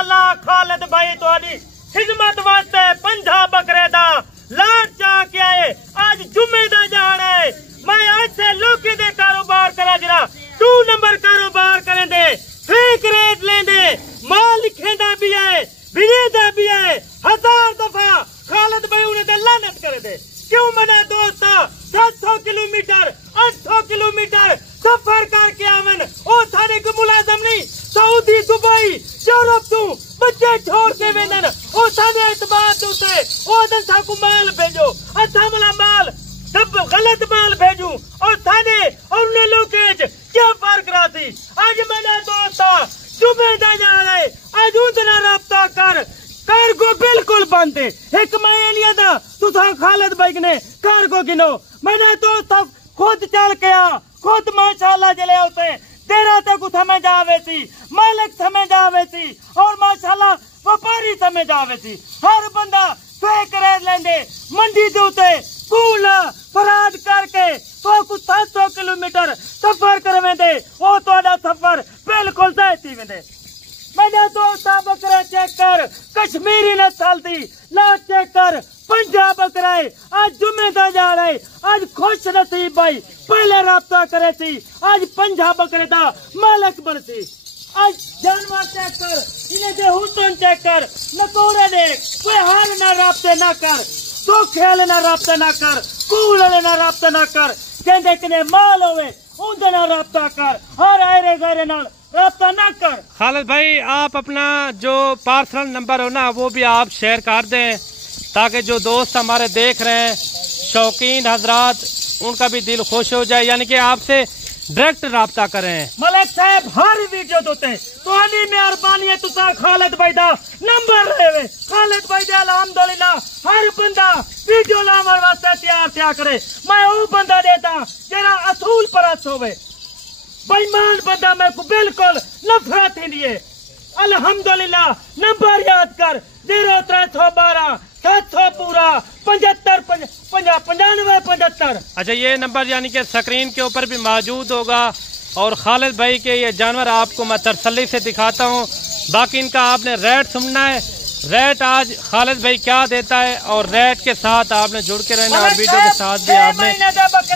माशाअल्लाह खालिद भाई तुहाडी खिदमत वास्ते 50 बकरे दा लाट चा के आए। आज जुम्मे दा जान है। मैं आज से लोके दे कारोबार करा जरा 2 नंबर कारोबार करें दे, फेक रेट लेंदे, माल लिखेंदा भी है, भिजेदा भी है। 1000 दफा खालिद भाई उन्हें दे लानत करे दे। क्यों मना दोस्त 700 किलोमीटर 800 किलोमीटर सफर करके आवन ओ थाने को मुलाजम नहीं सऊदी दुबई यूरोप तू बच्चे छोड़ के वेंदन ओ थाने एतबार दूते ओ दन साकू माल भेजो अच्छा वाला माल सब गलत माल भेजू और थाने और उन्हें लोकेज क्या फर्क राती। आज मना दोस्त जुमे दा जा रहे आज उतना रब्ता कर कार्गो बिल्कुल बंद है। एक महीने दा तुसा खालिद भाई ने कार्गो गिनो मैंने दोस्त खुद चल के आ खुद माशाअल्लाह जले होते तेरा तक समझ आवे सी मालिक समझ आवे सी और माशाअल्लाह व्यापारी समझ आवे सी। हर बंदा फेक रेट लेंदे मंडी दे उते कूल फराद करके तो कुछ 700 किलोमीटर सफर करवेंदे ओ तोड़ा सफर बिल्कुल सही वेंदे। मैंने दोस्त बकरे चेक कर कश्मीरी न चलती लाट चेक कर 50 बकरा आज जुम्मे दा जा रहे आज खुश नसीब भाई पहले राब्ता करे थी आज 50 बकरे दा मालिक बनती। आज जानवर चेक कर इन्हें दे हुसन चेक कर नकोरे देख कोई हार ना राब्ते ना कर दो खेल ना राब्ता ना कर कूल ना राब्ता ना कर कहते किने माल होवे उनसे ना राब्ता कर हर आयरे गरे नाल राब्ता ना कर। खालिद भाई आप अपना जो पार्सल नंबर हो ना वो भी आप शेयर कर दें ताकि जो दोस्त हमारे देख रहे हैं शौकीन हजरात उनका भी दिल खुश हो जाए यानी कि आपसे डायरेक्ट राब्ता करें। मलिक साहब हर वीडियो दोते तो मेहरबानी है तुसा खालिद भाई दा नंबर लेवे खालिद भाई दे अल्हम्दुलिल्लाह हर बंदा वीडियो लावन वास्ते तैयार थया करे। मैं वो बंदा देता जेरा असूल परस्त होवे बेईमान बंदा मैं को बिल्कुल नफरत ही नहीं है। अल्हम्दुलिल्लाह नंबर याद कर 0312 700 पूरा 75 95 75। अच्छा ये नंबर यानी कि स्क्रीन के ऊपर भी मौजूद होगा और खालिद भाई के ये जानवर आपको मैं तसल्ली से दिखाता हूँ। बाकी इनका आपने रेट सुनना है रेट आज खालिद भाई क्या देता है और रेट के साथ आपने जुड़ के रहना और वीडियो के साथ भी आपने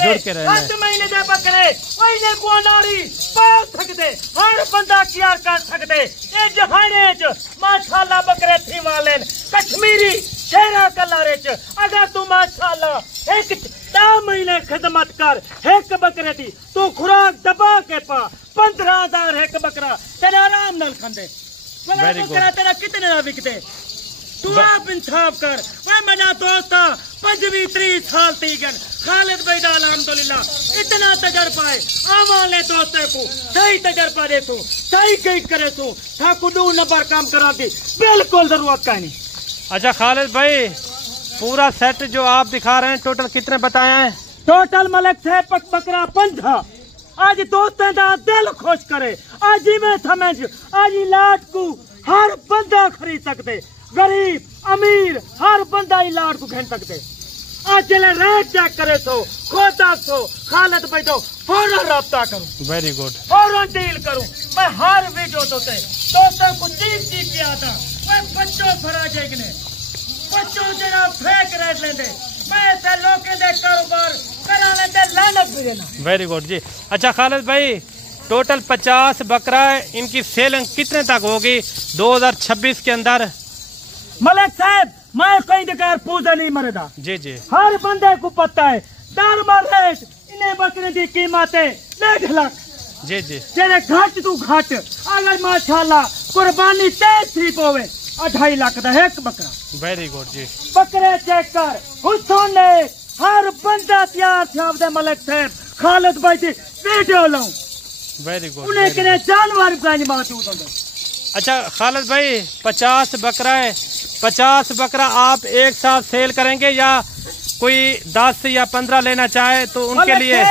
जुड़ के रहना है। महीने दे बकरे महीने को नारी पाल सकते हर बंदा क्या कर सकते ये जहाने च माशाअल्लाह बकरे थी वाले कश्मीरी शेरा कलर च अगर तू माशाअल्लाह एक 10 महीने खिदमत कर एक बकरे थी तू खुराक दबा के पा 15,000 एक बकरा तेरा आराम नाल खंदे बकरा तेरा कितने ना बिकते तू आप इंसाफ कर। मैं मना दोस्ता 25-30 साल तीगन खालिद भाई दा अल्हम्दुलिल्लाह इतना तजर्बा है आवाले दोस्ते को सही तजर्बा दे तू सही कही करे तू ठाकू 2 नंबर काम करा दी बिल्कुल जरूरत का नहीं। अच्छा खालिद भाई पूरा सेट जो आप दिखा रहे हैं टोटल कितने बताए हैं? टोटल मलिक साहब बकरा 50 आज दोस्तों का दिल खुश करे आज में समझ आज लाट को हर बंदा खरीद सकते गरीब अमीर हर बंदा लाट को खरीद सकते। आज जले रेट चेक करे तो खोता तो खालिद भाई तो फौरन रब्ता करूं वेरी गुड फौरन डील करूं। मैं हर वीडियो दोस्तों को चीज किया था मैं बच्चों फरा जेगने बच्चों जरा फेक रेट लेंदे मैं ऐसे लोके दे कारोबार करा लेते लानत भी देना। वेरी गुड जी। अच्छा खालिद भाई टोटल 50 बकरा इनकी सेलिंग कितने तक होगी 2026 के अंदर? मलिक साहब मैं कहीं दिकार पूजा नहीं मरेगा जी जी हर बंदे को पता है दार रेट इन्हें बकरे की कीमत है 1.5 लाख जी जी जेरे घट तू घट अगर माशाअल्लाह कुर्बानी तेज थी पोवे 2.5 लाख का एक बकरा। वेरी गुड जी बकरे चेक कर हुसन ने हर बंदा तैयार थे आपदे मलिक साहब खालिद भाई की वीडियो लाऊं वेरी गुड उन्हें किने जानवर का मौजूद होंगे। अच्छा खालिद भाई 50 बकरा है 50 बकरा आप एक साथ सेल करेंगे या कोई 10 या 15 लेना चाहे तो उनके लिए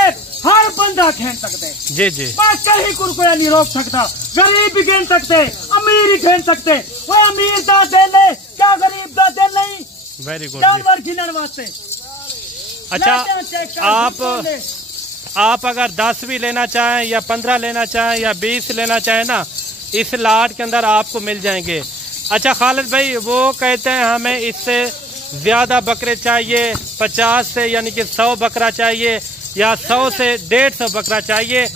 हर बंदा खेल सकते जी जी कहीं कुरकुरा नहीं रोक सकता गरीब भी खेल सकते अमीर ही खेल सकते वो अमीर दा दे ले क्या गरीब दा दे नहीं वेरी गुड जानवर गिनने वास्ते। अच्छा आप अगर 10 भी लेना चाहें या 15 लेना चाहें या 20 लेना चाहें ना इस लाट के अंदर आपको मिल जाएंगे। अच्छा खालिद भाई, वो कहते हैं हमें इससे ज्यादा बकरे चाहिए, 50 से यानी कि 100 बकरा चाहिए या 100 से 150 बकरा चाहिए।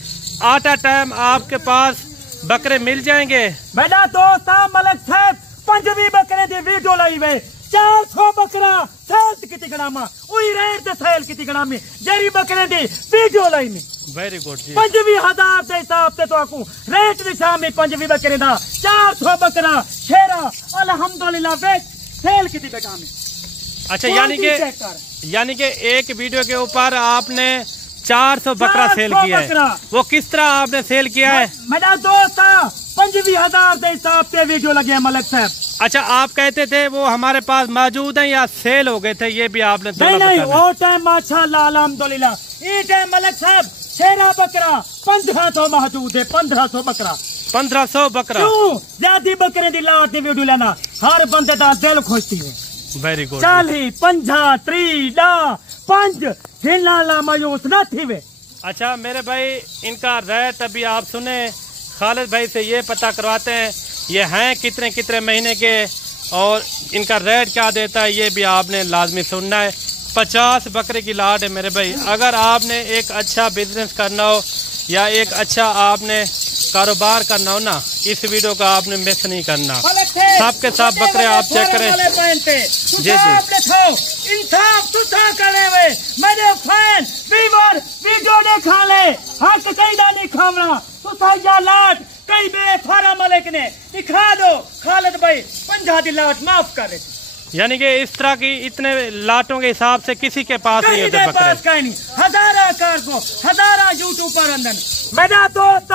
आटा टाइम आपके पास बकरे मिल जाएंगे? मेरा दोस्त मलक साहब 5 बकरे दी वीडियो लाई वे 400 बकरा सेल की गणामा उही रेट दे सेल की गणामी जेरी बकरे दी वीडियो लाई में। वेरी गुड जी। 25,000 के हिसाब से तो आकू रेट दी शामी 5 बकरे दा 400 बकरा शेरा अल्हम्दुलिल्लाह वेच सेल की गणामी। अच्छा, यानी कि एक वीडियो के ऊपर आपने 400 बकरा सेल किया है। वो किस तरह आपने सेल किया है? मेरा दोस्त 25,000 के हिसाब से वीडियो लगे मलक साहब। अच्छा, आप कहते थे वो हमारे पास मौजूद है या सेल हो गए थे, ये भी आपने नहीं वो टाइम माशाल्लाह अल्हम्दुलिल्लाह ये टाइम मलक साहब शेरा बकरा 1500 मौजूद है। 1500 बकरा 1500 बकरा। क्यों ज्यादा बकरे दी लाट दी वीडियो लेना हर बंदे दा दिल खुशती है। Very good. 40 50 30 5 ला मायूस न थी वे। अच्छा मेरे भाई, इनका रेट अभी आप सुने, खालिद भाई से ये पता करवाते हैं ये हैं कितने कितने महीने के और इनका रेट क्या देता है, ये भी आपने लाजमी सुनना है। 50 बकरे की लाट है मेरे भाई। अगर आपने एक अच्छा बिजनेस करना हो या एक अच्छा आपने कारोबार करना हो ना, इस वीडियो का आपने मिस नहीं करना। सबके साथ बकरे आप चेक करें। जी इंसाफ सुथा करे वे मेरे फैन वीवर वीडियो देखा ले हक कईदा नहीं खावना सुथा या लाट कई बे फारा मलिक ने दिखा दो खालिद भाई 50 दी लाट माफ करे। यानी कि इस तरह की इतने लाटों के हिसाब से किसी के पास नहीं होते बकरे। हजारा कार को हजारा यूट्यूब पर अंदर मेरा दोस्त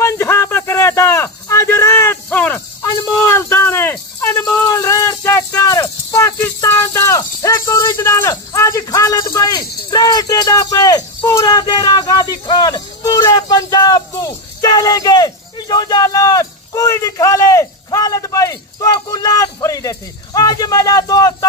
50 बकरे दा आज रेट सुन अनमोल दाने अनमोल रेट चेक कर। पाकिस्तान दा एक ओरिजिनल आज खालिद भाई रेट दा पे पूरा डेरा गादी खान पूरे पंजाब को चलेंगे इजो लाट कोई दिखा ले खालिद भाई तो आपको लाट फ्री देती। आज मेरा दोस्त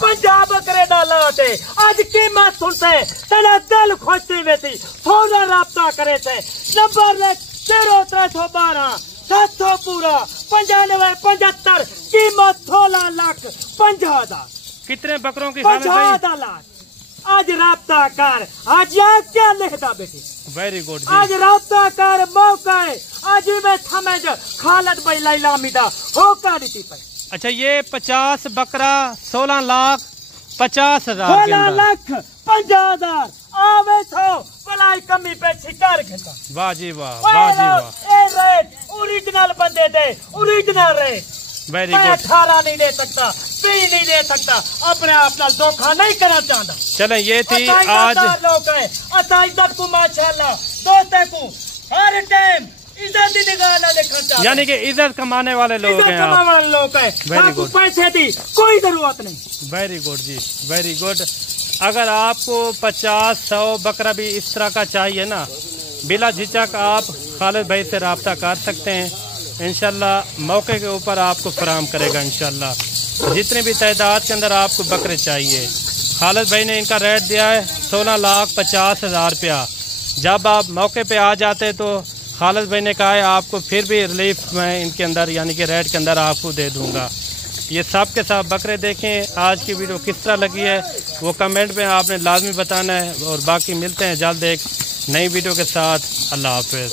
50 बकरे दा लाट है। आज कीमत सुनते तेरा दिल खुशती वेती थोड़ा राब्ता करे थे। नंबर ले 0312 700 पूरा 95 75 कीमत 16,50,000। कितने बकरों की? 50 लाख। आज राब्ता कर आज यहाँ क्या लिखता बेटी। Very good. आज राब्ता कर मौका है आज मैं समझ खालिद भाई लाइलामीदा होका दी पे। अच्छा ये 50 बकरा 16,50,000 16,50,000 आवे तो भलाई कमी पे शिकार खेता। वाह जी वाह, वाह जी वाह। ए रेट ओरिजिनल बंदे दे ओरिजिनल रेट। Very good. 18 नहीं दे सकता 20 नहीं दे सकता अपने आप ना धोखा नहीं करना चाहता। चले ये थी आज लोग है इज्जत को माशाल्लाह दोस्ते को हर टाइम इज्जत की निगाह ना देखना चाहता। यानी कि इज्जत कमाने वाले लोग हैं, कमाने वाले लोग हैं। Very good. पैसे दी कोई जरूरत नहीं। वेरी गुड जी, वेरी गुड। अगर आपको 50-100 बकरा भी इस तरह का चाहिए ना, बिला झिझक आप खालिद भाई से रब्ता कर सकते हैं। इंशाल्लाह मौके के ऊपर आपको फराहम करेगा। इंशाल्लाह जितने भी तादाद के अंदर आपको बकरे चाहिए। खालिद भाई ने इनका रेट दिया है 16,50,000 रुपया। जब आप मौके पे आ जाते तो खालिद भाई ने कहा है आपको फिर भी रिलीफ मैं इनके अंदर यानी कि रेट के अंदर आपको दे दूंगा। ये सब के सब बकरे देखें। आज की वीडियो किस तरह लगी है वो कमेंट में आपने लाजमी बताना है। और बाकी मिलते हैं जल्द एक नई वीडियो के साथ। अल्लाह हाफिज़।